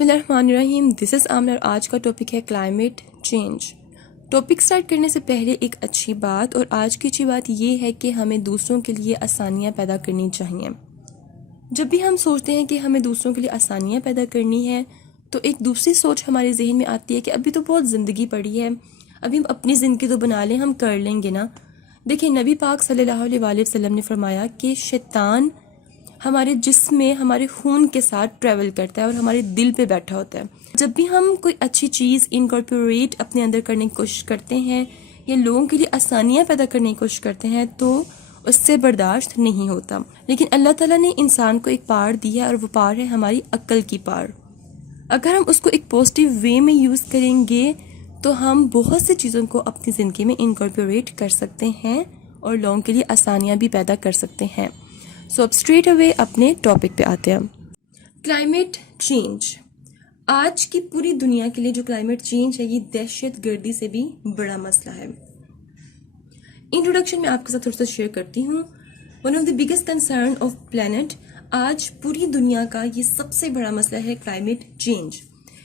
बिस्मिल्लाहिर्रहमानिर्रहीम। This is आमना और आज का टॉपिक है क्लाइमेट चेंज। टॉपिक स्टार्ट करने से पहले एक अच्छी बात, और आज की अच्छी बात ये है कि हमें दूसरों के लिए आसानियाँ पैदा करनी चाहिए। जब भी हम सोचते हैं कि हमें दूसरों के लिए आसानियाँ पैदा करनी है तो एक दूसरी सोच हमारे जहन में आती है कि अभी तो बहुत ज़िंदगी पड़ी है, अभी हम अपनी ज़िंदगी तो बना लें, हम कर लेंगे ना। देखिए, नबी पाक सल्लल्लाहु अलैहि वसल्लम ने फरमाया कि शैतान हमारे जिस्म में हमारे खून के साथ ट्रैवल करता है और हमारे दिल पे बैठा होता है। जब भी हम कोई अच्छी चीज़ इनकॉर्पोरेट अपने अंदर करने की कोशिश करते हैं या लोगों के लिए आसानियाँ पैदा करने की कोशिश करते हैं तो उससे बर्दाश्त नहीं होता। लेकिन अल्लाह ताला ने इंसान को एक पावर दी है और वो पावर है हमारी अक्ल की पावर। अगर हम उसको एक पॉजिटिव वे में यूज़ करेंगे तो हम बहुत सी चीज़ों को अपनी ज़िंदगी में इनकॉर्पोरेट कर सकते हैं और लोगों के लिए आसानियाँ भी पैदा कर सकते हैं। सो अब स्ट्रेट अवे अपने टॉपिक पे आते हैं। क्लाइमेट चेंज आज की पूरी दुनिया के लिए जो क्लाइमेट चेंज है ये दहशत गर्दी से भी बड़ा मसला है। इंट्रोडक्शन में आपके साथ थोड़ा सा शेयर करती हूँ। One of the biggest concern of planet, आज पूरी दुनिया का ये सबसे बड़ा मसला है climate change.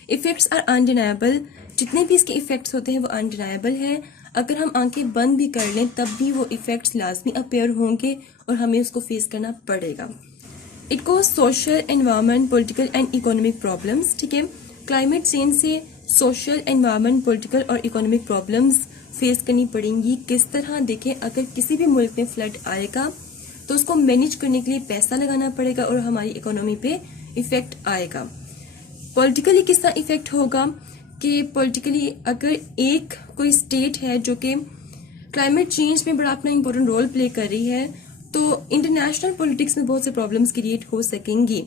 Effects are undeniable, जितने भी इसके इफेक्ट्स होते हैं वो अनडिनाएबल है। अगर हम आंखें बंद भी कर लें तब भी वो इफेक्ट्स लाजमी अपेयर होंगे और हमें उसको फेस करना पड़ेगा। It causes social, environment, political and economic problems. ठीक है, क्लाइमेट चेंज से सोशल, एनवायरमेंट, पॉलिटिकल और इकोनॉमिक प्रॉब्लम्स फेस करनी पड़ेंगी। किस तरह? देखें, अगर किसी भी मुल्क में फ्लड आएगा तो उसको मैनेज करने के लिए पैसा लगाना पड़ेगा और हमारी इकोनॉमी पे इफेक्ट आएगा। पॉलिटिकली किस तरह इफेक्ट होगा कि पॉलिटिकली अगर एक कोई स्टेट है जो कि क्लाइमेट चेंज में बड़ा अपना इंपॉर्टेंट रोल प्ले कर रही है तो इंटरनेशनल पॉलिटिक्स में बहुत से प्रॉब्लम्स क्रिएट हो सकेंगी।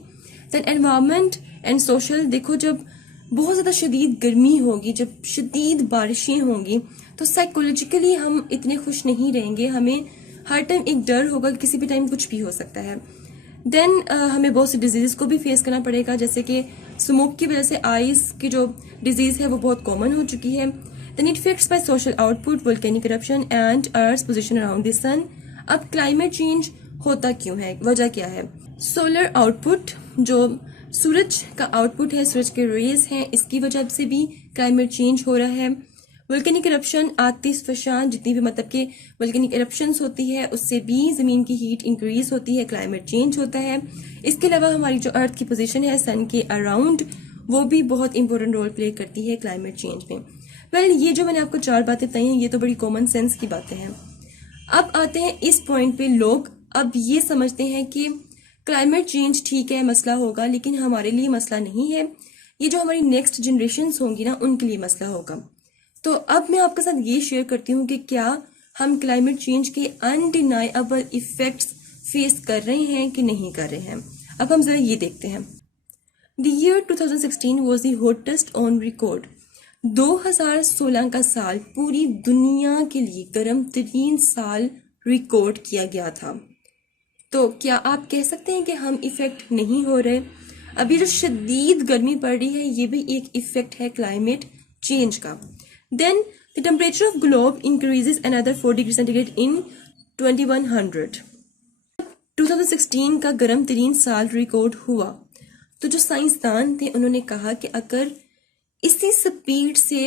देन एनवायरमेंट एंड सोशल, देखो जब बहुत ज़्यादा शदीद गर्मी होगी, जब शदीद बारिशें होंगी तो साइकोलॉजिकली हम इतने खुश नहीं रहेंगे। हमें हर टाइम एक डर होगा कि किसी भी टाइम कुछ भी हो सकता है। देन हमें बहुत सी डिजीज़ को भी फेस करना पड़ेगा, जैसे कि स्मोक की वजह से आइस की जो डिजीज़ है वो बहुत कॉमन हो चुकी है। Then it affects by solar output, volcanic eruption and earth position around the sun. अब क्लाइमेट चेंज होता क्यों है, वजह क्या है? सोलर आउटपुट, जो सूरज का आउटपुट है, सूरज के रेज हैं, इसकी वजह से भी क्लाइमेट चेंज हो रहा है। वोल्केनिक इरप्शन, आतिशफशां, जितनी भी मतलब के वोल्केनिक इरप्शंस होती है उससे भी ज़मीन की हीट इंक्रीज होती है, क्लाइमेट चेंज होता है। इसके अलावा हमारी जो अर्थ की पोजीशन है सन के अराउंड, वो भी बहुत इंपॉर्टेंट रोल प्ले करती है क्लाइमेट चेंज में। वेल, ये जो मैंने आपको 4 बातें बताई हैं ये तो बड़ी कॉमन सेंस की बातें हैं। अब आते हैं इस पॉइंट पे, लोग अब ये समझते हैं कि क्लाइमेट चेंज ठीक है मसला होगा लेकिन हमारे लिए मसला नहीं है, ये जो हमारी नेक्स्ट जनरेशन्स होंगी ना उनके लिए मसला होगा। तो अब मैं आपके साथ ये शेयर करती हूँ कि क्या हम क्लाइमेट चेंज के अनडिनाएबल इफेक्ट्स फेस कर रहे हैं कि नहीं कर रहे हैं। अब हम जरा ये देखते हैं। The year 2016 was the hottest on record. 2016 का साल पूरी दुनिया के लिए गर्म तरीन साल रिकॉर्ड किया गया था। तो क्या आप कह सकते हैं कि हम इफेक्ट नहीं हो रहे? अभी जो शदीद गर्मी पड़ रही है ये भी एक इफेक्ट है क्लाइमेट चेंज का। Then the temperature of globe increases another 4 degrees centigrade in 2100. 2016 का गर्म तरीन साल रिकॉर्ड हुआ तो जो साइंसदान थे उन्होंने कहा कि अगर इसी स्पीड से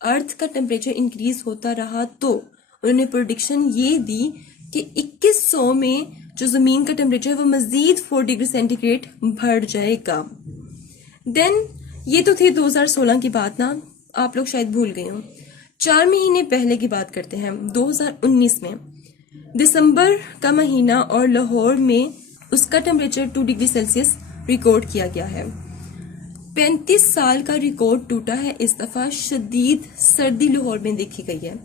अर्थ का टेम्परेचर इंक्रीज होता रहा तो उन्होंने प्रोडिक्शन ये दी कि 2100 में जो जमीन का टेम्परेचर है वो मजीद 4 डिग्री सेंटीग्रेड बढ़ जाएगा। देन ये तो थी 2016 की बात ना, आप लोग शायद भूल गए हो। 4 महीने पहले की बात करते हैं, 2019 में दिसंबर का महीना और लाहौर में उसका टेम्परेचर 2 डिग्री सेल्सियस रिकॉर्ड किया गया है। 35 साल का रिकॉर्ड टूटा है इस दफा, शदीद सर्दी लाहौर में देखी गई है।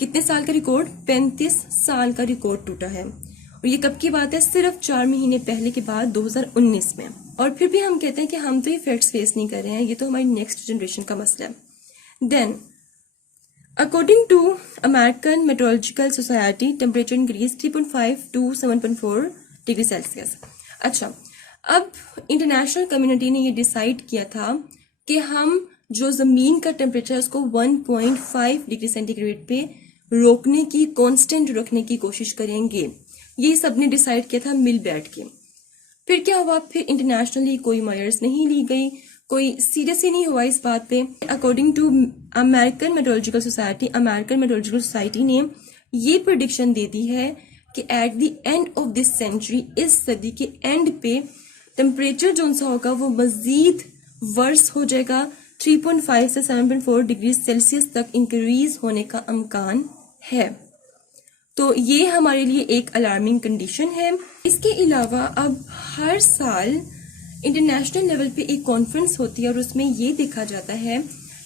कितने साल का रिकॉर्ड? 35 साल का रिकॉर्ड टूटा है। और ये कब की बात है? सिर्फ 4 महीने पहले की बात, 2019 में। और फिर भी हम कहते हैं कि हम तो ये फैक्ट्स फेस नहीं कर रहे हैं, ये तो हमारी नेक्स्ट जनरेशन का मसला है। Then, according to American Meteorological Society, temperature increased 3.5 to 7.4 degree Celsius. अच्छा, अब इंटरनेशनल कम्युनिटी ने ये डिसाइड किया था कि हम जो जमीन का टेम्परेचर है उसको 1.5 डिग्री सेंटीग्रेड पे रोकने की, कांस्टेंट रखने की कोशिश करेंगे। ये सबने डिसाइड किया था मिल बैठ के। फिर क्या हुआ? फिर इंटरनेशनली कोई मेजर्स नहीं ली गई, कोई सीरियस ही नहीं हुआ इस बात पे। According to American meteorological society ने ये प्रेडिक्शन दे दी है कि at the end of this century, इस सदी के एंड पे टेम्परेचर जो सा होगा वो मजीद वर्स हो जाएगा, 3.5 से 7.4 डिग्री सेल्सियस तक इंक्रीज होने का इम्कान है। तो ये हमारे लिए एक अलार्मिंग कंडीशन है। इसके अलावा अब हर साल इंटरनेशनल लेवल पे एक कॉन्फ्रेंस होती है और उसमें ये देखा जाता है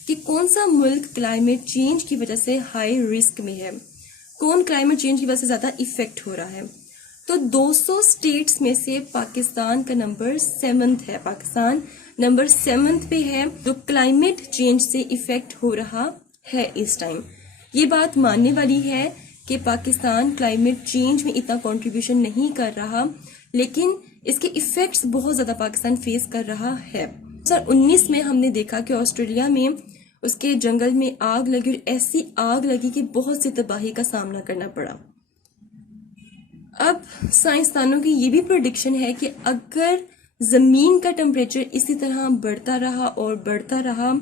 कि कौन सा मुल्क क्लाइमेट चेंज की वजह से हाई रिस्क में है, कौन क्लाइमेट चेंज की वजह से ज्यादा इफेक्ट हो रहा है। तो 200 स्टेट्स में से पाकिस्तान का नंबर 7th है। पाकिस्तान नंबर 7th पे है जो क्लाइमेट चेंज से इफेक्ट हो रहा है इस टाइम। ये बात मानने वाली है कि पाकिस्तान क्लाइमेट चेंज में इतना कंट्रीब्यूशन नहीं कर रहा, लेकिन इसके इफेक्ट्स बहुत ज्यादा पाकिस्तान फेस कर रहा है। 2019 में हमने देखा कि ऑस्ट्रेलिया में उसके जंगल में आग लगी और ऐसी आग लगी कि बहुत सी तबाही का सामना करना पड़ा। अब साइंसदानों की ये भी प्रेडिक्शन है कि अगर जमीन का टेम्परेचर इसी तरह बढ़ता रहा और बढ़ता रहा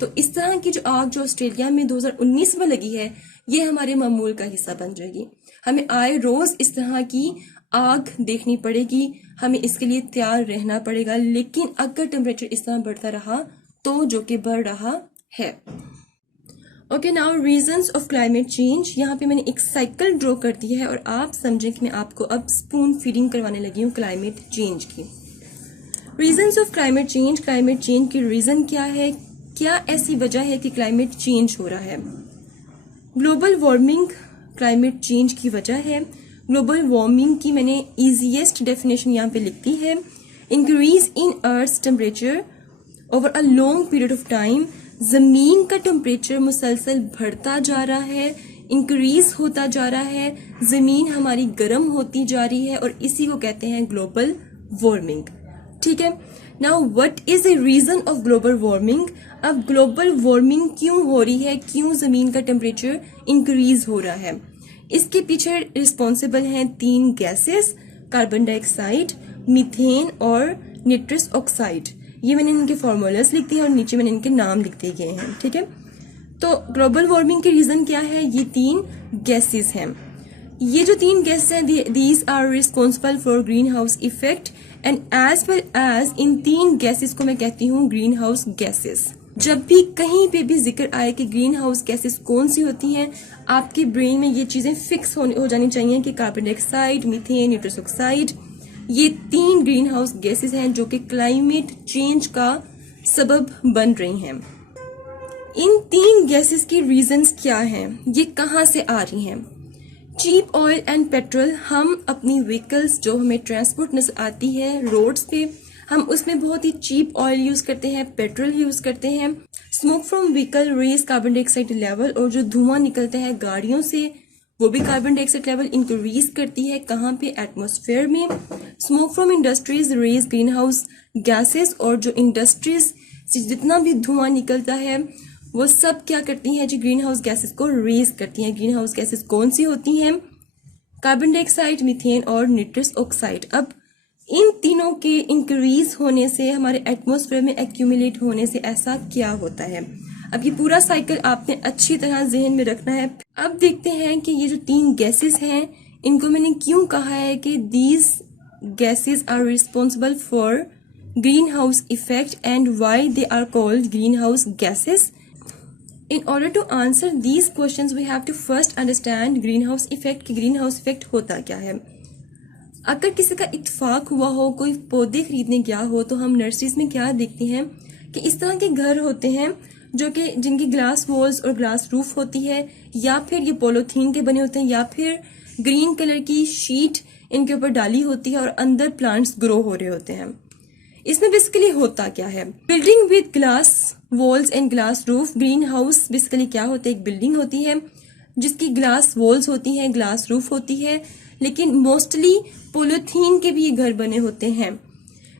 तो इस तरह की जो आग जो ऑस्ट्रेलिया में 2019 में लगी है ये हमारे मामूल का हिस्सा बन जाएगी। हमें आए रोज इस तरह की आग देखनी पड़ेगी, हमें इसके लिए तैयार रहना पड़ेगा। लेकिन अगर टेम्परेचर इस तरह बढ़ता रहा तो जो कि बढ़ रहा है। Okay, now reasons of climate change. यहाँ पे मैंने एक साइकिल ड्रॉ कर दी है और आप समझें कि मैं आपको अब स्पून फीडिंग करवाने लगी हूँ क्लाइमेट चेंज की। रीजंस ऑफ क्लाइमेट चेंज की रीजन क्या है, क्या ऐसी वजह है कि क्लाइमेट चेंज हो रहा है। ग्लोबल वार्मिंग क्लाइमेट चेंज की वजह है। ग्लोबल वार्मिंग की मैंने इजीएस्ट डेफिनेशन यहाँ पे लिख दी है, increase in earth temperature over a long period of time. जमीन का टेम्परेचर मुसलसल बढ़ता जा रहा है, इंक्रीज होता जा रहा है, जमीन हमारी गर्म होती जा रही है और इसी को कहते हैं ग्लोबल वार्मिंग। ठीक है, now what is the reason of global warming. अब ग्लोबल वार्मिंग क्यों हो रही है, क्यों जमीन का टेम्परेचर इंक्रीज हो रहा है। इसके पीछे रिस्पॉन्सिबल हैं 3 गैसेस, कार्बन डाइऑक्साइड, मीथेन और निट्रस ऑक्साइड। ये मैंने इनके फॉर्मूलाज लिख दिए और नीचे मैंने इनके नाम लिख दिए गए हैं। ठीक है, तो ग्लोबल वार्मिंग के रीजन क्या है, ये 3 गैसेस हैं। ये जो 3 गैसेस हैं these are responsible for greenhouse effect and as well as in 3 gases को मैं कहती हूँ ग्रीन हाउस गैसेस। जब भी कहीं पे भी जिक्र आए कि ग्रीन हाउस गैसेस कौन सी होती हैं, आपके ब्रेन में ये चीजें फिक्स हो जानी चाहिए कि carbon dioxide, methane, nitrous oxide, ये 3 ग्रीन हाउस गैसेस हैं जो कि क्लाइमेट चेंज का सबब बन रही हैं। इन 3 गैसेस की रीजंस क्या हैं, ये कहाँ से आ रही हैं। चीप ऑयल एंड पेट्रोल, हम अपनी व्हीकल्स जो हमें ट्रांसपोर्ट नजर आती है रोड्स पे, हम उसमें बहुत ही चीप ऑयल यूज करते हैं, पेट्रोल यूज करते हैं। Smoke from vehicle raise carbon dioxide level, और जो धुआं निकलता है गाड़ियों से वो भी कार्बन डाइऑक्साइड लेवल इंक्रीज करती है। कहाँ पे, एटमॉस्फेयर में। Smoke from industries raise greenhouse gases, और जो इंडस्ट्रीज से जितना भी धुआं निकलता है वो सब क्या करती हैं जी, ग्रीन हाउस गैसेस को रेज करती हैं। ग्रीन हाउस गैसेस कौन सी होती हैं, कार्बन डाइऑक्साइड, मीथेन और निट्रस ऑक्साइड। अब इन तीनों के इंक्रीज होने से, हमारे एटमॉस्फेयर में एक्यूमुलेट होने से ऐसा क्या होता है। अब ये पूरा साइकिल आपने अच्छी तरह जहन में रखना है। अब देखते हैं कि ये जो 3 गैसेस हैं इनको मैंने क्यों कहा है कि these gases are responsible for greenhouse effect and why they are called greenhouse gases. In order to answer these questions, we have to first understand greenhouse effect कि greenhouse effect होता क्या है। अगर किसी का इत्तेफाक हुआ हो, कोई पौधे खरीदने गया हो, तो हम नर्सरीज में क्या देखते हैं कि इस तरह के घर होते हैं जो कि जिनकी ग्लास वॉल्स और ग्लास रूफ होती है, या फिर ये पॉलीथीन के बने होते हैं, या फिर ग्रीन कलर की शीट इनके ऊपर डाली होती है और अंदर प्लांट्स ग्रो हो रहे होते हैं। इसमें बेसिकली होता क्या है, building with glass walls and glass roof. Green house basically क्या होता है, एक बिल्डिंग होती है जिसकी ग्लास वॉल्स होती हैं, ग्लास रूफ होती है, लेकिन मोस्टली पॉलीथीन के भी ये घर बने होते हैं।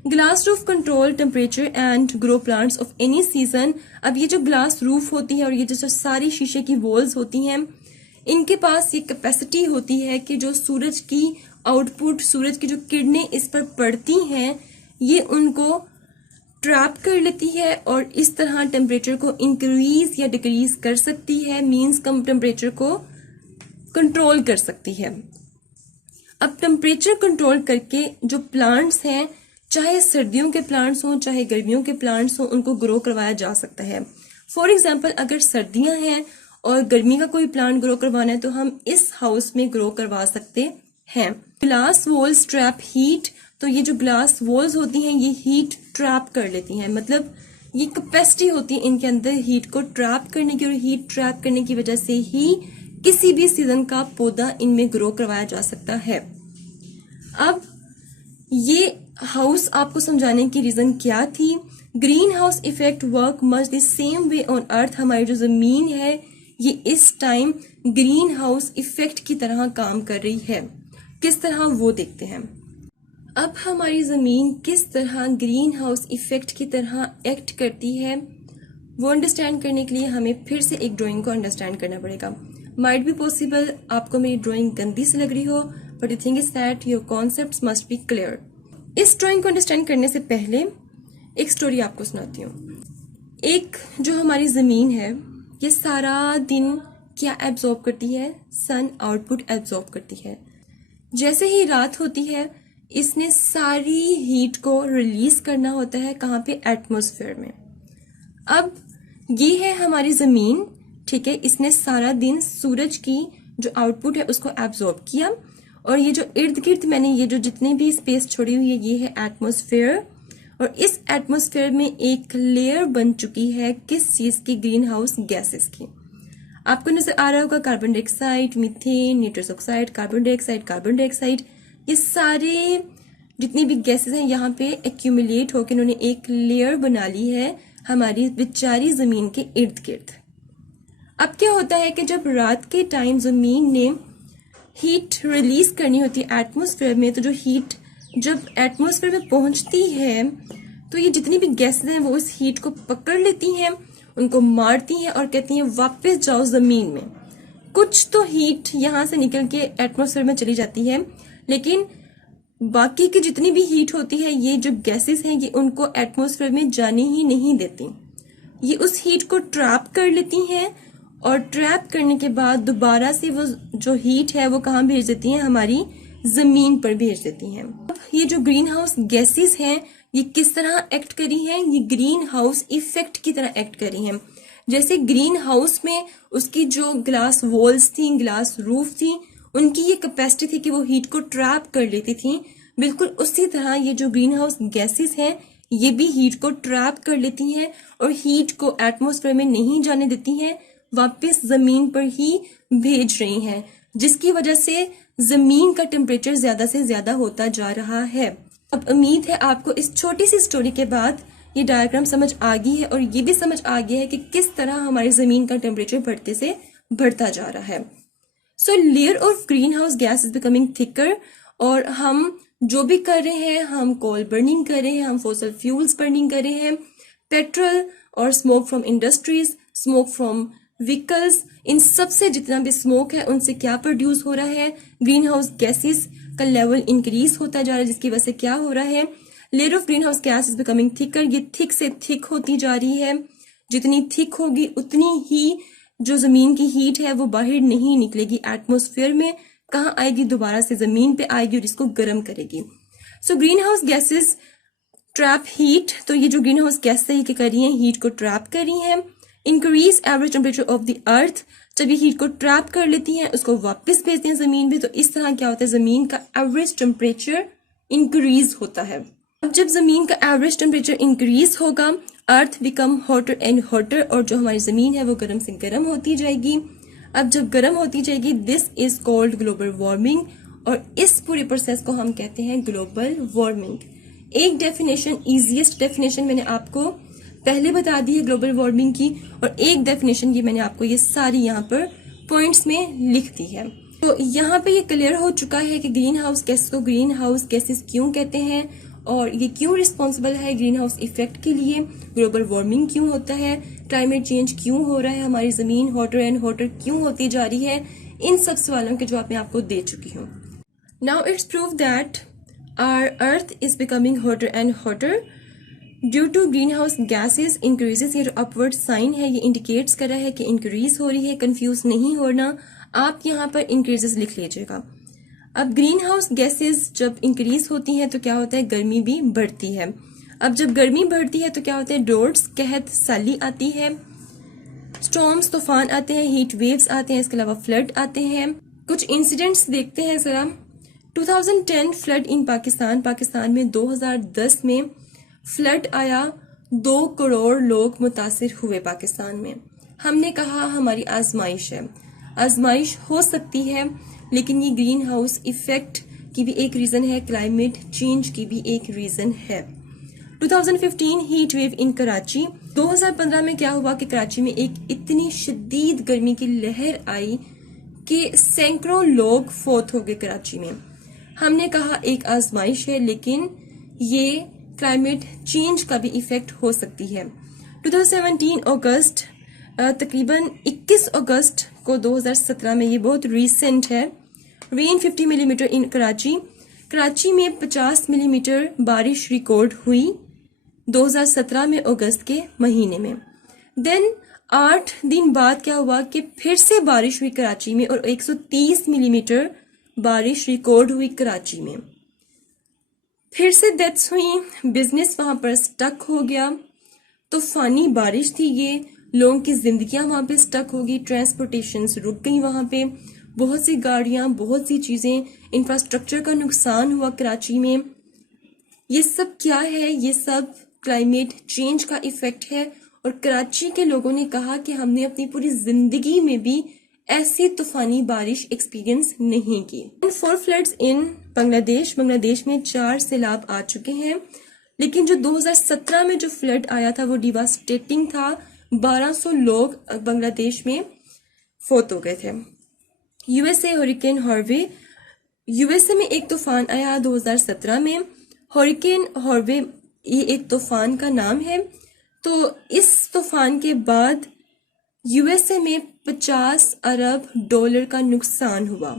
Glass roof control temperature and grow plants of any season. अब ये जो ग्लास रूफ होती है और ये जो सारी शीशे की वॉल्स होती हैं, इनके पास ये कैपेसिटी होती है कि जो सूरज की आउटपुट, सूरज की जो किरणें इस पर पड़ती हैं, ये उनको ट्रैप कर लेती है और इस तरह टेम्परेचर को इंक्रीज या डिक्रीज कर सकती है, मींस कम टेम्परेचर को कंट्रोल कर सकती है। अब टेम्परेचर कंट्रोल करके जो प्लांट्स हैं, चाहे सर्दियों के प्लांट्स हों चाहे गर्मियों के प्लांट्स हों, उनको ग्रो करवाया जा सकता है। फॉर एग्जाम्पल अगर सर्दियां हैं और गर्मी का कोई प्लांट ग्रो करवाना है तो हम इस हाउस में ग्रो करवा सकते हैं। ग्लास वॉल्स ट्रैप हीट, तो ये जो ग्लास वॉल्स होती हैं ये हीट ट्रैप कर लेती हैं, मतलब ये कैपेसिटी होती है इनके अंदर हीट को ट्रैप करने की, और हीट ट्रैप करने की वजह से ही किसी भी सीजन का पौधा इनमें ग्रो करवाया जा सकता है। अब ये हाउस आपको समझाने की रीजन क्या थी? Green house effect work much the same way on earth. हमारी जो जमीन है ये इस टाइम ग्रीन हाउस इफेक्ट की तरह काम कर रही है। किस तरह वो देखते हैं। अब हमारी जमीन किस तरह ग्रीन हाउस इफेक्ट की तरह एक्ट करती है वो अंडरस्टैंड करने के लिए हमें फिर से एक ड्राइंग को अंडरस्टैंड करना पड़ेगा। माइट बी पॉसिबल आपको मेरी ड्राइंग गंदी सी लग रही हो, but the thing is that your concepts must be clear. इस ड्राइंग को अंडरस्टैंड करने से पहले एक स्टोरी आपको सुनाती हूँ। एक जो हमारी जमीन है ये सारा दिन क्या एब्जॉर्ब करती है? सन आउटपुट एब्जॉर्ब करती है। जैसे ही रात होती है इसने सारी हीट को रिलीज करना होता है, कहाँ पे? एटमॉस्फेयर में। अब ये है हमारी जमीन, ठीक है, इसने सारा दिन सूरज की जो आउटपुट है उसको एब्जॉर्ब किया, और ये जो इर्द गिर्द मैंने ये जो जितने भी स्पेस छोड़ी हुई है ये है एटमॉस्फेयर, और इस एटमॉस्फेयर में एक लेयर बन चुकी है किस चीज की? ग्रीन हाउस गैसेस की। आपको नजर आ रहा होगा carbon dioxide, methane, nitrous oxide, carbon dioxide, ये सारे जितनी भी गैसेस हैं यहाँ पे एक्यूमुलेट होकर इन्होंने एक लेयर बना ली है हमारी बेचारी जमीन के इर्द गिर्द। अब क्या होता है कि जब रात के टाइम जमीन ने हीट रिलीज करनी होती है एटमॉस्फेयर में, तो जो हीट जब एटमॉस्फेयर में पहुंचती है तो ये जितनी भी गैसेस हैं वो उस हीट को पकड़ लेती हैं, उनको मारती हैं और कहती हैं वापस जाओ जमीन में। कुछ तो हीट यहाँ से निकल के एटमॉस्फेयर में चली जाती है, लेकिन बाकी की जितनी भी हीट होती है ये जो गैसेस हैं ये उनको एटमॉस्फेयर में जाने ही नहीं देती। ये उस हीट को ट्रैप कर लेती हैं, और ट्रैप करने के बाद दोबारा से वो जो हीट है वो कहाँ भेज देती हैं? हमारी जमीन पर भेज देती हैं। अब ये जो ग्रीन हाउस गैसेस हैं ये किस तरह एक्ट करी हैं? ये ग्रीन हाउस इफेक्ट की तरह एक्ट करी हैं। जैसे ग्रीन हाउस में उसकी जो ग्लास वॉल्स थी, ग्लास रूफ थी, उनकी ये कैपेसिटी थी कि वो हीट को ट्रैप कर लेती थी, बिल्कुल उसी तरह ये जो ग्रीन हाउस गैसेस हैं ये भी हीट को ट्रैप कर लेती हैं और हीट को एटमॉस्फेयर में नहीं जाने देती हैं, वापस जमीन पर ही भेज रही हैं, जिसकी वजह से जमीन का टेम्परेचर ज्यादा से ज्यादा होता जा रहा है। अब उम्मीद है आपको इस छोटी सी स्टोरी के बाद ये डायग्राम समझ आ गई है और ये भी समझ आ गया है कि किस तरह हमारी जमीन का टेम्परेचर बढ़ते से बढ़ता जा रहा है। So layer of greenhouse gas is becoming thicker, और हम जो भी कर रहे हैं, हम कोल बर्निंग कर रहे हैं, हम फॉसिल फ्यूल्स बर्निंग कर रहे हैं, पेट्रोल और smoke from industries, smoke from vehicles, इन सब से जितना भी स्मोक है उनसे क्या प्रोड्यूस हो रहा है? ग्रीन हाउस गैसेस का लेवल इंक्रीज होता जा रहा है, जिसकी वजह से क्या हो रहा है? Layer of greenhouse gas is becoming thicker, ये थिक से थिक होती जा रही है। जितनी थिक होगी उतनी ही जो जमीन की हीट है वो बाहर नहीं निकलेगी एटमॉस्फेयर में, कहाँ आएगी? दोबारा से जमीन पे आएगी और इसको गर्म करेगी। So green house gases trap heat, तो ये जो ग्रीन हाउस गैस है ये क्या कर रही है? हीट को ट्रैप कर रही है। Increase average temperature of the earth, जब ये हीट को ट्रैप कर लेती हैं उसको वापस भेजती हैं जमीन पे, तो इस तरह क्या होता है? जमीन का एवरेज टेम्परेचर इंक्रीज होता है। अब जब जमीन का एवरेज टेम्परेचर इंक्रीज होगा, अर्थ बिकम हॉटर एंड हॉटर, और जो हमारी जमीन है वो गर्म से गर्म होती जाएगी। अब जब गर्म होती जाएगी, this is called global warming, और इस पूरे प्रोसेस को हम कहते हैं ग्लोबल वार्मिंग। एक डेफिनेशन, इजीएस्ट डेफिनेशन मैंने आपको पहले बता दी है ग्लोबल वार्मिंग की, और एक डेफिनेशन ये मैंने आपको ये सारी यहाँ पर पॉइंट्स में लिख दी है। तो यहाँ पे ये क्लियर हो चुका है कि ग्रीन हाउस गैस को ग्रीन हाउस गैसेस क्यों कहते हैं, और ये क्यों रिस्पॉन्सिबल है ग्रीन हाउस इफेक्ट के लिए, ग्लोबल वार्मिंग क्यों होता है, क्लाइमेट चेंज क्यों हो रहा है, हमारी जमीन हॉटर एंड हॉटर क्यों होती जा रही है। इन सब सवालों के जवाब मैं आपको दे चुकी हूँ। Now it's prove that our earth is becoming hotter and hotter due to greenhouse gases increases, ये जो अपवर्ड साइन है ये इंडिकेट्स कर रहा है कि इंक्रीज हो रही है। कंफ्यूज नहीं होना, आप यहाँ पर इंक्रीजेस लिख लीजिएगा। अब ग्रीन हाउस गैसेज जब इंक्रीज होती हैं तो क्या होता है, गर्मी भी बढ़ती है। अब जब गर्मी बढ़ती है तो क्या होता है, ड्रोट्स कहत साली आती है, स्टॉर्म्स तूफान आते हैं, हीट वेव्स आते हैं, इसके अलावा फ्लड आते हैं। कुछ इंसिडेंट्स देखते हैं जरा। 2010 फ्लड इन पाकिस्तान, पाकिस्तान में 2010 में फ्लड आया, 2 करोड़ लोग मुतासिर हुए पाकिस्तान में। हमने कहा हमारी आजमाइश है, आजमाइश हो सकती है, लेकिन ये ग्रीन हाउस इफेक्ट की भी एक रीजन है, क्लाइमेट चेंज की भी एक रीजन है। 2015 हीट वेव इन कराची। 2015 में क्या हुआ कि कराची में एक इतनी शदीद गर्मी की लहर आई कि सैकड़ों लोग फौत हो गए कराची में। हमने कहा एक आजमाइश है, लेकिन ये क्लाइमेट चेंज का भी इफेक्ट हो सकती है। 2017 अगस्त, तकरीबन 21 अगस्त को 2017 में, ये बहुत रिसेंट है, रेन 50 मिलीमीटर इन कराची। कराची में 50 मिलीमीटर बारिश रिकॉर्ड हुई 2017 में अगस्त के महीने में। देन 8 दिन बाद क्या हुआ कि फिर से बारिश हुई कराची में और 130 मिलीमीटर बारिश रिकॉर्ड हुई कराची में। फिर से डेथ्स हुई, बिजनेस वहां पर स्टक हो गया। तूफानी बारिश थी ये, लोगों की जिंदगियां वहां पे स्टक हो गई, ट्रांसपोर्टेशन रुक गई वहां पे, बहुत सी गाड़ियां, बहुत सी चीजें, इंफ्रास्ट्रक्चर का नुकसान हुआ कराची में। ये सब क्या है, ये सब क्लाइमेट चेंज का इफेक्ट है। और कराची के लोगों ने कहा कि हमने अपनी पूरी जिंदगी में भी ऐसी तूफानी बारिश एक्सपीरियंस नहीं की। 4 फ्लड्स इन बांग्लादेश, बांग्लादेश में 4 सैलाब आ चुके हैं, लेकिन जो 2017 में जो फ्लड आया था वो डिवास्टेटिंग था। 1200 लोग बांग्लादेश में फौत हो गए थे। यूएसए हरिकेन हार्वे, यूएसए में एक तूफान आया 2017 में, हरिकेन हार्वे ये एक तूफान का नाम है। तो इस तूफान के बाद यूएसए में 50 अरब डॉलर का नुकसान हुआ।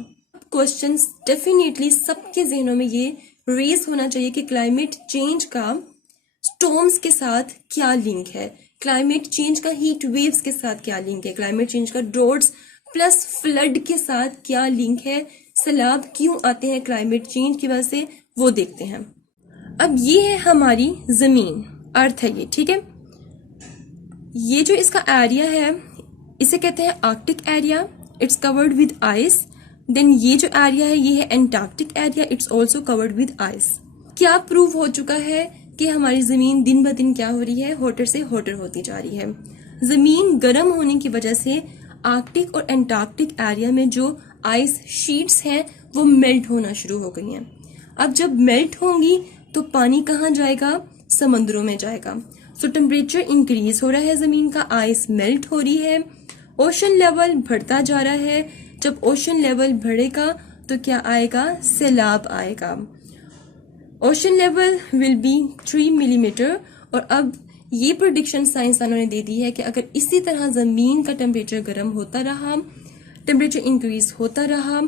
क्वेश्चंस डेफिनेटली सबके जहनों में ये रेज होना चाहिए कि क्लाइमेट चेंज का स्टॉर्म्स के साथ क्या लिंक है, क्लाइमेट चेंज का हीट वेव्स के साथ क्या लिंक है, क्लाइमेट चेंज का ड्रॉट्स प्लस फ्लड के साथ क्या लिंक है, सैलाब क्यों आते हैं क्लाइमेट चेंज की वजह से, वो देखते हैं। अब ये है हमारी जमीन, अर्थ है ये, ठीक है। ये जो इसका एरिया है इसे कहते हैं Arctic area, it's covered with ice. Then ये जो एरिया है ये है Antarctic area, it's also covered with ice. क्या प्रूव हो चुका है कि हमारी जमीन दिन ब दिन क्या हो रही है, होटर से होटर होती जा रही है। जमीन गर्म होने की वजह से आर्कटिक और एंटार्क्टिक एरिया में जो आइस शीट्स हैं वो मेल्ट होना शुरू हो गई हैं। अब जब मेल्ट होंगी तो पानी कहाँ जाएगा, समंदरों में जाएगा। सो टेम्परेचर इंक्रीज हो रहा है, जमीन का आइस मेल्ट हो रही है, ओशन लेवल बढ़ता जा रहा है। जब ओशन लेवल बढ़ेगा तो क्या आएगा, सैलाब आएगा। Ocean level will be 3 millimetre. और अब ये प्रेडिक्शन साइंसदानों ने दे दी है कि अगर इसी तरह जमीन का टेम्परेचर गर्म होता रहा, टेम्परेचर इंक्रीज होता रहा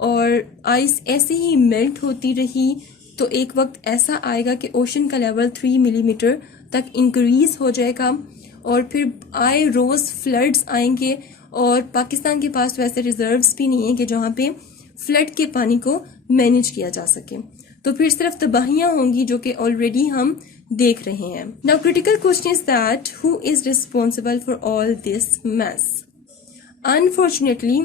और आइस ऐसे ही मेल्ट होती रही, तो एक वक्त ऐसा आएगा कि ओशन का लेवल 3 मिलीमीटर तक इंक्रीज हो जाएगा और फिर आए रोज फ्लड्स आएंगे। और पाकिस्तान के पास वैसे रिजर्व्स भी नहीं है कि जहां पे फ्लड के पानी को मैनेज किया जा सके, तो फिर सिर्फ तबाहियां होंगी जो कि ऑलरेडी हम देख रहे हैं। Now critical question is that who is responsible for all this mess. Unfortunately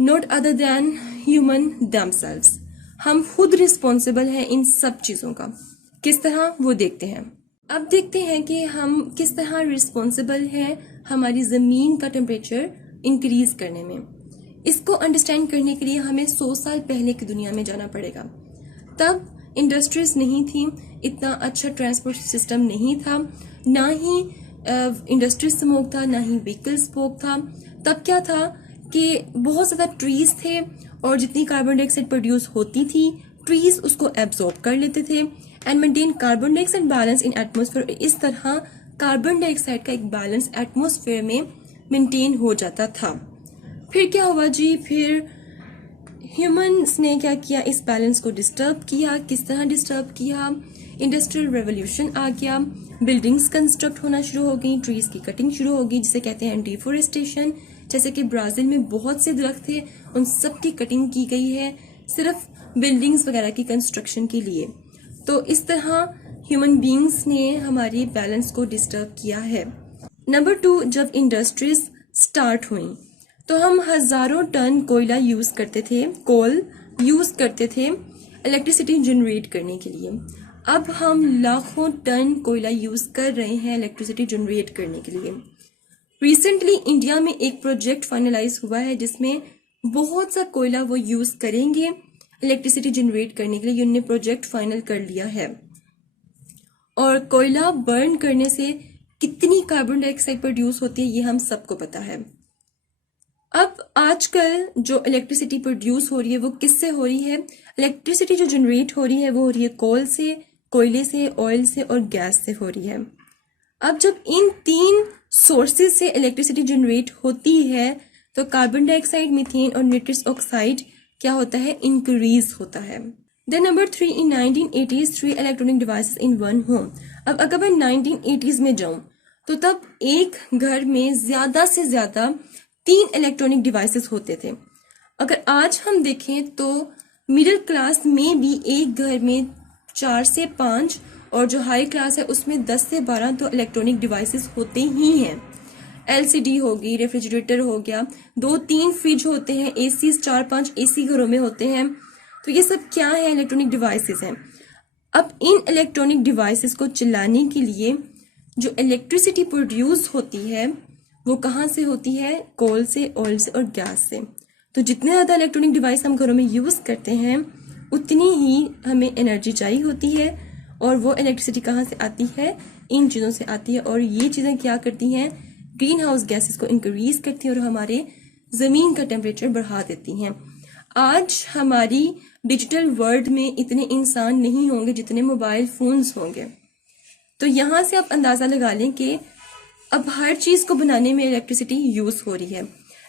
not other than human themselves. हम खुद रिस्पॉन्सिबल हैं इन सब चीजों का। किस तरह, वो देखते हैं। अब देखते हैं कि हम किस तरह रिस्पॉन्सिबल हैं हमारी जमीन का टेम्परेचर इंक्रीज करने में। इसको अंडरस्टैंड करने के लिए हमें 100 साल पहले की दुनिया में जाना पड़ेगा। तब इंडस्ट्रीज नहीं थी, इतना अच्छा ट्रांसपोर्ट सिस्टम नहीं था, ना ही इंडस्ट्री स्मोक था, ना ही व्हीकल स्मोक था। तब क्या था कि बहुत ज्यादा ट्रीज थे और जितनी कार्बन डाइऑक्साइड प्रोड्यूस होती थी ट्रीज उसको एब्जॉर्ब कर लेते थे and maintain carbon dioxide balance in atmosphere. इस तरह कार्बन डाइऑक्साइड का एक बैलेंस एटमॉस्फेयर में मेंटेन हो जाता था। फिर क्या हुआ जी, फिर ह्यूमंस ने क्या किया, इस बैलेंस को डिस्टर्ब किया। किस तरह डिस्टर्ब किया? इंडस्ट्रियल रेवोल्यूशन आ गया, बिल्डिंग्स कंस्ट्रक्ट होना शुरू हो गई, ट्रीज की कटिंग शुरू हो गई, जिसे कहते हैं डिफोरेस्टेशन। जैसे कि ब्राजील में बहुत से दरख्त थे, उन सब की कटिंग की गई है सिर्फ बिल्डिंग्स वगैरह की कंस्ट्रक्शन के लिए। तो इस तरह ह्यूमन बींग्स ने हमारी बैलेंस को डिस्टर्ब किया है। नंबर 2, जब इंडस्ट्रीज स्टार्ट हुई तो हम हजारों टन कोयला यूज करते थे, कोल यूज करते थे इलेक्ट्रिसिटी जनरेट करने के लिए। अब हम लाखों टन कोयला यूज कर रहे हैं इलेक्ट्रिसिटी जनरेट करने के लिए। रिसेंटली इंडिया में एक प्रोजेक्ट फाइनलाइज हुआ है जिसमें बहुत सा कोयला वो यूज करेंगे इलेक्ट्रिसिटी जनरेट करने के लिए। उन्होंने प्रोजेक्ट फाइनल कर लिया है। और कोयला बर्न करने से कितनी कार्बन डाइऑक्साइड प्रोड्यूस होती है ये हम सबको पता है। अब आजकल जो इलेक्ट्रिसिटी प्रोड्यूस हो रही है वो किससे हो रही है? इलेक्ट्रिसिटी जो जनरेट हो रही है वो हो रही है कोल से, कोयले से, ऑयल से और गैस से हो रही है। अब जब इन 3 सोर्सेज से इलेक्ट्रिसिटी जनरेट होती है तो कार्बन डाइऑक्साइड, मीथेन और निट्रस ऑक्साइड क्या होता है? इंक्रीज होता है। Then number 3, in 1980s 3 electronic devices in one home. अब अगर मैं 1980s में जाऊं तो तब एक घर में ज्यादा से ज्यादा 3 इलेक्ट्रॉनिक डिवाइसेस होते थे। अगर आज हम देखें तो मिडिल क्लास में भी एक घर में 4 से 5 और जो हाई क्लास है उसमें 10 से 12 तो इलेक्ट्रॉनिक डिवाइसेस होते ही हैं। एलसीडी होगी, रेफ्रिजरेटर हो गया, 2-3 फ्रिज होते हैं, एसी 4-5 एसी घरों में होते हैं। तो ये सब क्या है? इलेक्ट्रॉनिक डिवाइसेस हैं। अब इन इलेक्ट्रॉनिक डिवाइसेस को चलाने के लिए जो इलेक्ट्रिसिटी प्रोड्यूस होती है वो कहाँ से होती है? कोल से, ऑयल से और गैस से। तो जितने ज़्यादा इलेक्ट्रॉनिक डिवाइस हम घरों में यूज़ करते हैं उतनी ही हमें एनर्जी चाहिए होती है। और वो इलेक्ट्रिसिटी कहाँ से आती है? इन चीज़ों से आती है। और ये चीज़ें क्या करती हैं? ग्रीन हाउस गैसेस को इंक्रीज करती हैं और हमारे ज़मीन का टेम्परेचर बढ़ा देती हैं। आज हमारी डिजिटल वर्ल्ड में इतने इंसान नहीं होंगे जितने मोबाइल फोन्स होंगे। तो यहाँ से आप अंदाज़ा लगा लें कि अब हर चीज़ को बनाने में इलेक्ट्रिसिटी यूज़ हो रही है।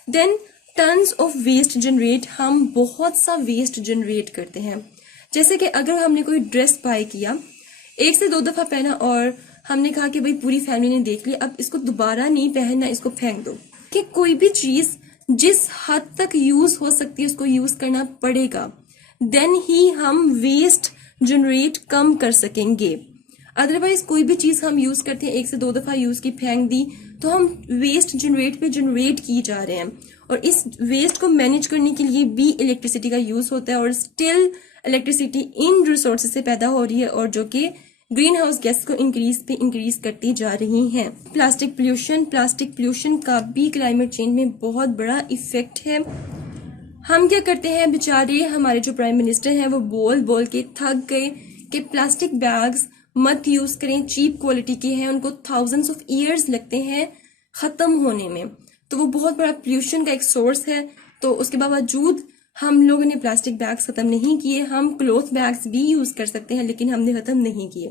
Then tons of waste generate, हम बहुत सा वेस्ट जनरेट करते हैं। जैसे कि अगर हमने कोई ड्रेस बाय किया, 1 से 2 दफ़ा पहना और हमने कहा कि भाई पूरी फैमिली ने देख लिया, अब इसको दोबारा नहीं पहनना, इसको फेंक दो। कि कोई भी चीज़ जिस हद तक यूज़ हो सकती है उसको यूज़ करना पड़ेगा, देन ही हम वेस्ट जनरेट कम कर सकेंगे। अदरवाइज कोई भी चीज़ हम यूज़ करते हैं, 1 से 2 दफ़ा यूज़ की, फेंक दी, तो हम वेस्ट जनरेट की जा रहे हैं। और इस वेस्ट को मैनेज करने के लिए भी इलेक्ट्रिसिटी का यूज़ होता है और स्टिल इलेक्ट्रिसिटी इन रिसोर्सेज से पैदा हो रही है और जो कि ग्रीन हाउस गैस को इंक्रीज करती जा रही हैं। प्लास्टिक पोल्यूशन का भी क्लाइमेट चेंज में बहुत बड़ा इफेक्ट है। हम क्या करते हैं बेचारे, हमारे जो प्राइम मिनिस्टर हैं वो बोल बोल के थक गए कि प्लास्टिक बैग्स मत यूज करें, चीप क्वालिटी के हैं, उनको थाउजेंड्स ऑफ ईयर्स लगते हैं खत्म होने में। तो वो बहुत बड़ा पोल्यूशन का एक सोर्स है। तो उसके बावजूद हम लोगों ने प्लास्टिक बैग्स खत्म नहीं किए। हम क्लॉथ बैग्स भी यूज कर सकते हैं लेकिन हमने खत्म नहीं किए।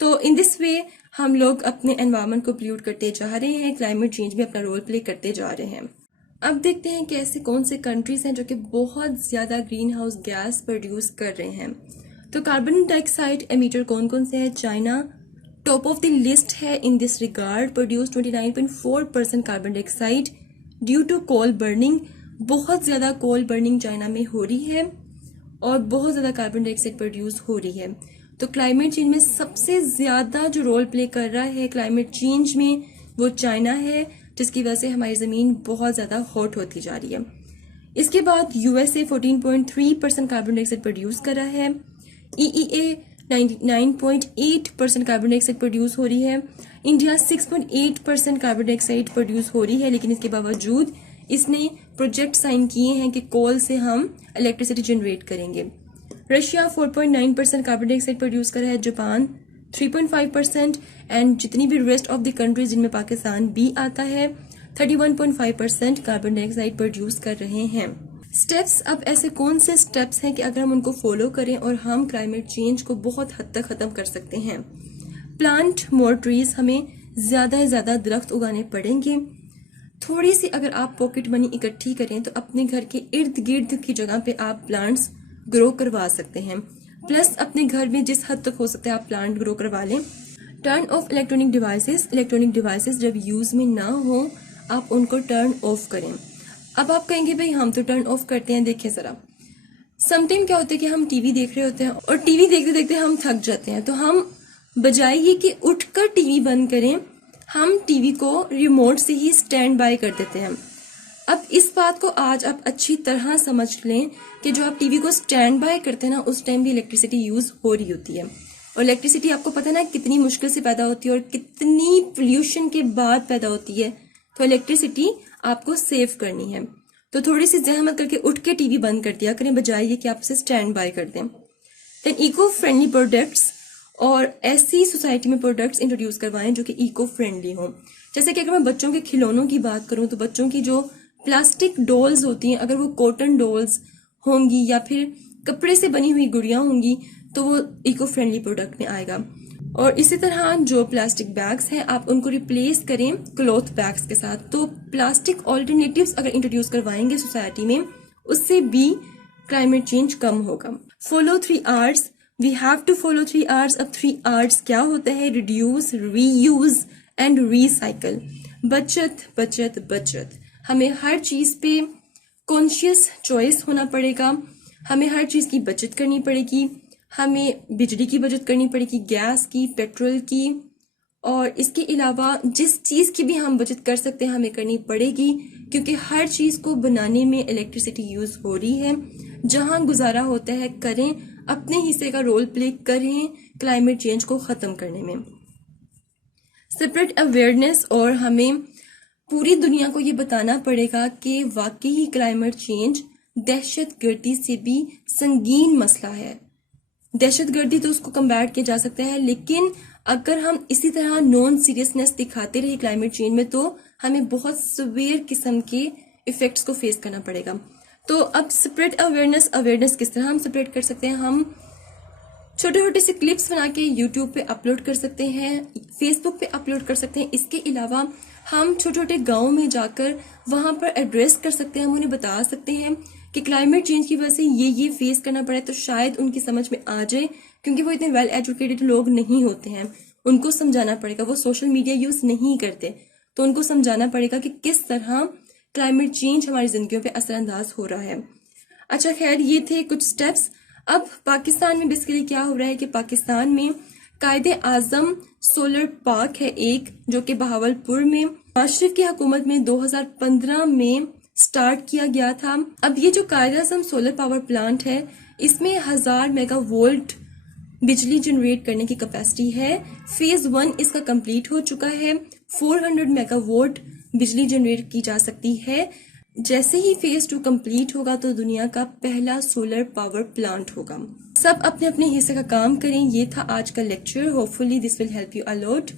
तो इन दिस वे हम लोग अपने एनवायरनमेंट को पोल्यूट करते जा रहे हैं, क्लाइमेट चेंज में अपना रोल प्ले करते जा रहे हैं। अब देखते हैं कि ऐसे कौन से कंट्रीज हैं जो कि बहुत ज्यादा ग्रीन हाउस गैस प्रोड्यूस कर रहे हैं। तो कार्बन डाइऑक्साइड एमिटर कौन कौन से हैं? China top of the list है in this regard, produce 29.4% carbon dioxide due to coal burning. बहुत ज्यादा कोल बर्निंग चाइना में हो रही है और बहुत ज्यादा कार्बन डाइऑक्साइड प्रोड्यूस हो रही है। तो क्लाइमेट चेंज में सबसे ज्यादा जो रोल प्ले कर रहा है क्लाइमेट चेंज में वो चाइना है, जिसकी वजह से हमारी जमीन बहुत ज्यादा हॉट होती जा रही है। इसके बाद यूएसए 14.3% कार्बन डाइऑक्साइड प्रोड्यूस कर रहा है। ईईए 99.8% कार्बन डाइऑक्साइड प्रोड्यूस हो रही है। इंडिया 6.8% कार्बन डाइऑक्साइड प्रोड्यूस हो रही है, लेकिन इसके बावजूद इसने प्रोजेक्ट साइन किए हैं कि कोल से हम इलेक्ट्रिसिटी जनरेट करेंगे। रशिया 4.9% कार्बन डाइऑक्साइड प्रोड्यूस कर रहा है। जापान 3.5% एंड जितनी भी रेस्ट ऑफ द कंट्रीज जिनमें पाकिस्तान भी आता है 31.5% कार्बन डाइऑक्साइड प्रोड्यूस कर रहे हैं। स्टेप्स, अब ऐसे कौन से स्टेप्स हैं कि अगर हम उनको फॉलो करें और हम क्लाइमेट चेंज को बहुत हद तक खत्म कर सकते हैं। प्लांट मोर ट्रीज, हमें ज्यादा से ज्यादा दरख्त उगाने पड़ेंगे। थोड़ी सी अगर आप पॉकेट मनी इकट्ठी करें तो अपने घर के इर्द गिर्द की जगह पे आप प्लांट्स ग्रो करवा सकते हैं। प्लस अपने घर में जिस हद तक हो सकता है आप प्लांट ग्रो करवा लें। टर्न ऑफ इलेक्ट्रॉनिक डिवाइसेस जब यूज में ना हो आप उनको टर्न ऑफ करें। अब आप कहेंगे भाई हम तो टर्न ऑफ करते हैं, देखिए जरा समटाइम क्या होता है कि हम टीवी देख रहे होते हैं और टीवी देखते देखते हम थक जाते हैं, तो हम बजाय ये कि उठकर टीवी बंद करें, हम टीवी को रिमोट से ही स्टैंड बाय कर देते हैं। अब इस बात को आज आप अच्छी तरह समझ लें कि जो आप टीवी को स्टैंड बाय करते हैं ना, उस टाइम भी इलेक्ट्रिसिटी यूज हो रही होती है। और इलेक्ट्रिसिटी आपको पता है ना कितनी मुश्किल से पैदा होती है और कितनी पोल्यूशन के बाद पैदा होती है। तो इलेक्ट्रिसिटी आपको सेव करनी है, तो थोड़ी सी जहमत करके उठ के टीवी बंद कर दिया करें, बजाय ये कि आप उसे स्टैंड बाय कर दें। देन इको फ्रेंडली प्रोडक्ट्स, और ऐसी सोसाइटी में प्रोडक्ट्स इंट्रोड्यूस करवाएं जो कि इको फ्रेंडली हों। जैसे कि अगर मैं बच्चों के खिलौनों की बात करूं तो बच्चों की जो प्लास्टिक डॉल्स होती हैं, अगर वो कॉटन डॉल्स होंगी या फिर कपड़े से बनी हुई गुड़ियां होंगी तो वो इको फ्रेंडली प्रोडक्ट में आएगा। और इसी तरह जो प्लास्टिक बैग्स हैं आप उनको रिप्लेस करें क्लॉथ बैग्स के साथ। तो प्लास्टिक ऑल्टरनेटिव्स अगर इंट्रोड्यूस करवाएंगे सोसाइटी में, उससे भी क्लाइमेट चेंज कम होगा। Follow 3 Rs, we have to follow 3 Rs। अब 3 Rs क्या होता है? Reduce, reuse and recycle. बचत बचत बचत। हमें हर चीज पे कॉन्शियस चॉइस होना पड़ेगा, हमें हर चीज की बचत करनी पड़ेगी। हमें बिजली की बचत करनी पड़ेगी, गैस की, पेट्रोल की, और इसके अलावा जिस चीज की भी हम बचत कर सकते हैं हमें करनी पड़ेगी, क्योंकि हर चीज को बनाने में इलेक्ट्रिसिटी यूज हो रही है। जहां गुजारा होता है करें, अपने हिस्से का रोल प्ले करें क्लाइमेट चेंज को खत्म करने में। सेपरेट अवेयरनेस, और हमें पूरी दुनिया को ये बताना पड़ेगा कि वाकई ही क्लाइमेट चेंज दहशतगर्दी से भी संगीन मसला है। दहशतगर्दी तो उसको कम्बैट किया जा सकता है, लेकिन अगर हम इसी तरह नॉन सीरियसनेस दिखाते रहे क्लाइमेट चेंज में तो हमें बहुत सवेयर किस्म के इफेक्ट्स को फेस करना पड़ेगा। तो अब स्प्रेड अवेयरनेस किस तरह हम स्प्रेड कर सकते हैं? हम छोटे छोटे से क्लिप्स बना के यूट्यूब पे अपलोड कर सकते हैं, फेसबुक पे अपलोड कर सकते हैं। इसके अलावा हम छोटे छोटे गाँव में जाकर वहां पर एड्रेस कर सकते हैं, हम उन्हें बता सकते हैं कि क्लाइमेट चेंज की वजह से ये फेस करना पड़े, तो शायद उनकी समझ में आ जाए, क्योंकि वो इतने वेल एजुकेटेड लोग नहीं होते हैं। उनको समझाना पड़ेगा, वो सोशल मीडिया यूज नहीं करते, तो उनको समझाना पड़ेगा कि किस तरह क्लाइमेट चेंज हमारी जिंदगियों पे असरअंदाज हो रहा है। अच्छा खैर, ये थे कुछ स्टेप्स। अब पाकिस्तान में बेसिकली क्या हो रहा है कि पाकिस्तान में कायदे आजम सोलर पार्क है एक, जो कि बहावलपुर में नवाज शरीफ की हुकूमत में 2015 में स्टार्ट किया गया था। अब ये जो कायदे आजम सोलर पावर प्लांट है, इसमें 1000 मेगावोल्ट बिजली जनरेट करने की कैपेसिटी है। फेज 1 इसका कंप्लीट हो चुका है, 400 मेगावोल्ट बिजली जनरेट की जा सकती है। जैसे ही फेज 2 कंप्लीट होगा तो दुनिया का पहला सोलर पावर प्लांट होगा। सब अपने अपने हिस्से का काम करें। ये था आज का lecture. Hopefully this will help you a lot.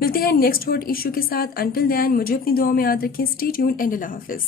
मिलते हैं नेक्स्ट हॉट इशू के साथ। अंटिल देन मुझे अपनी दुआ में याद रखें। Stay tuned and Allah Hafiz.